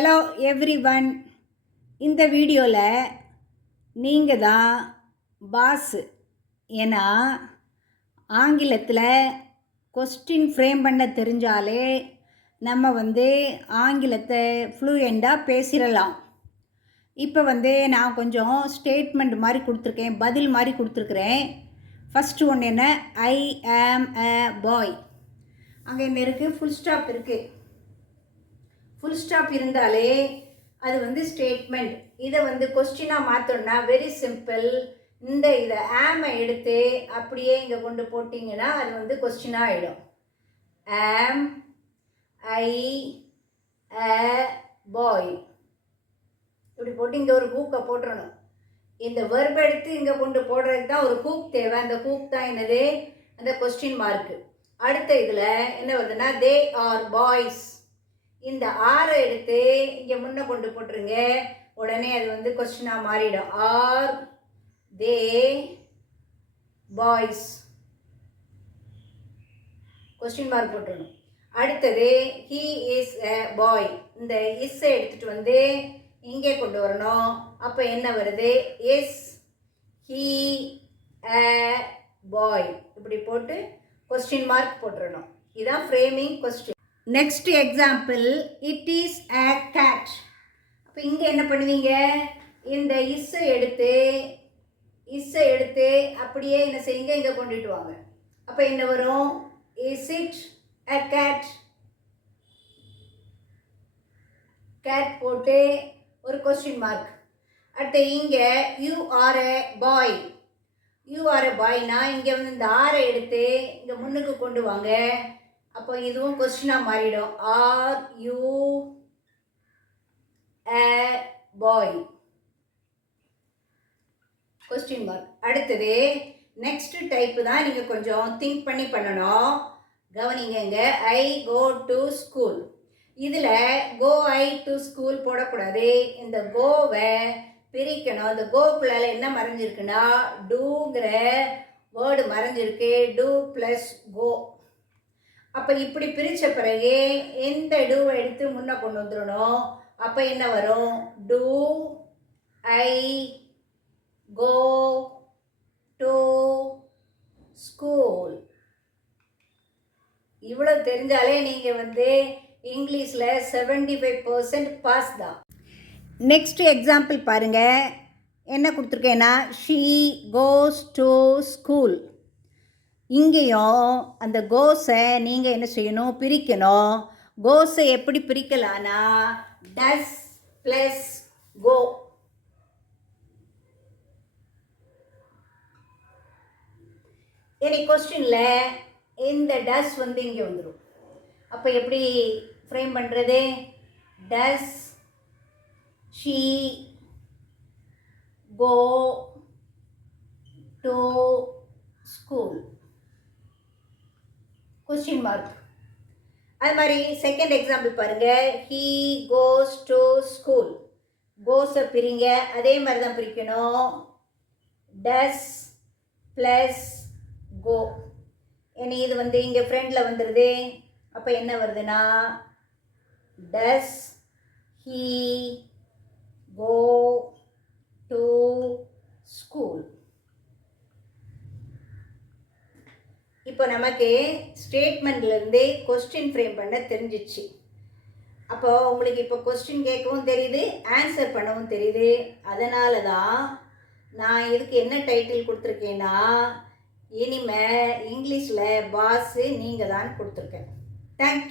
Hello everyone. இந்த வீடியோவில் நீங்கள் தான் பாஸ். ஏன்னா ஆங்கிலத்தில் கொஸ்டின் ஃப்ரேம் பண்ண தெரிஞ்சாலே நம்ம ஆங்கிலத்தை ஃப்ளூயண்டாக பேசிடலாம். இப்போ நான் கொஞ்சம் ஸ்டேட்மெண்ட் மாதிரி கொடுத்துருக்கேன், பதில் மாதிரி கொடுத்துருக்குறேன். ஃபஸ்ட்டு ஒன்று என்ன, ஐ ஆம் அ பாய். அங்கே என்ன இருக்குது, ஃபுல் ஸ்டாப் இருக்குது. ஃபுல் ஸ்டாப் இருந்தாலே அது ஸ்டேட்மெண்ட். இதை கொஸ்டினாக மாற்றோன்னா வெரி சிம்பிள். இதை ஆமை எடுத்து அப்படியே இங்கே கொண்டு போட்டிங்கன்னா அது கொஸ்டினாக ஆகிடும். ஆம் ஐ அ பாய் இப்படி போட்டு இங்கே ஒரு ஹூக்கை போட்டுறணும். இந்த வெர்ப் எடுத்து இங்கே கொண்டு போடுறதுக்கு தான் ஒரு ஹூக் தேவை. அந்த ஹூக் தான் என்னது, அந்த கொஸ்டின் மார்க்கு. அடுத்த இதில் என்ன வருதுன்னா, தே ஆர் பாய்ஸ். இந்த ஆரை எடுத்து இங்கே முன்ன கொண்டு போட்டுருங்க, உடனே அது கொஸ்டினாக மாறிடும். ஆர் தே பாய்ஸ், கொஸ்டின் மார்க் போட்டுருணும். அடுத்தது ஹீ இஸ் எ பாய். இந்த இஸ்ஸை எடுத்துகிட்டு இங்கே கொண்டு வரணும். அப்போ என்ன வருது, இஸ் ஹீ எ பாய். இப்படி போட்டு கொஸ்டின் மார்க் போட்டுடணும். இதுதான் framing question. Next example, it is a cat. அப்போ இங்கே என்ன பண்ணுவீங்க, இந்த இஸ்ஸை எடுத்து அப்படியே என்ன செய்யுங்க, இங்கே கொண்டுட்டு வாங்க. அப்போ என்ன வரும், is it a cat. Cat போட்டு ஒரு கொஸ்டின் மார்க். அடுத்து இங்கே you are a boy. You are a பாய்னா இங்கே இந்த ஆரை எடுத்து இங்கே முன்னுக்கு கொண்டு வாங்க. அப்போ இதுவும் கொஸ்டினாக மாறிடும். Are you a bye, question mark. அடுத்தது நெக்ஸ்ட் டைப்பு தான் நீங்கள் கொஞ்சம் திங்க் பண்ணி பண்ணணும். கவனிங்க, ஐ கோ டு ஸ்கூல். இதில் கோ ஐ டு ஸ்கூல் போடக்கூடாது. இந்த கோவை பிரிக்கணும். இந்த கோக்குள்ளால் என்ன மறைஞ்சிருக்குன்னா டூங்கிற வேர்டு மறைஞ்சிருக்கு. டூ ப்ளஸ் கோ. அப்போ இப்படி பிரித்த பிறகு எந்த டூவை எடுத்து முன்ன கொண்டு வந்துடணும். அப்போ என்ன வரும், do I go to school. இவ்வளோ தெரிஞ்சாலே நீங்கள் இங்கிலீஷில் 75% பாஸ் தான். நெக்ஸ்ட் எக்ஸாம்பிள் பாருங்கள், என்ன கொடுத்துருக்கேன்னா, ஷீ கோஸ் டு ஸ்கூல். இங்கேயும் அந்த கோஸை நீங்கள் என்ன செய்யணும், பிரிக்கணும். கோஸை எப்படி பிரிக்கலான்னா, டஸ் ப்ளஸ் கோ. இனி கொஸ்டினில் இந்த டஸ் இங்கே வந்துடும். அப்போ எப்படி ஃப்ரேம் பண்ணுறது, does she go to school, question mark. அது மாதிரி செகண்ட் எக்ஸாம்பிள் பாருங்கள், ஹீ கோஸ் டு ஸ்கூல். கோஸை பிரிங்க, அதே மாதிரி தான் பிரிக்கணும். Does plus go. இனி இது இங்கே ஃப்ரெண்டில் வந்துடுது. அப்போ என்ன வருதுன்னா, does he go to school. இப்போ நமக்கு ஸ்டேட்மெண்ட்லேருந்து கொஸ்டின் ஃப்ரேம் பண்ண தெரிஞ்சிச்சு. அப்போ உங்களுக்கு இப்போ கொஸ்டின் கேட்கவும் தெரியுது, ஆன்சர் பண்ணவும் தெரியுது. அதனால தான் நான் இதுக்கு என்ன டைட்டில் கொடுத்துருக்கேன்னா, இனிமேல் இங்கிலீஷில் பாஸ் நீங்கள் தான் கொடுத்துருக்கேன். தேங்க்யூ.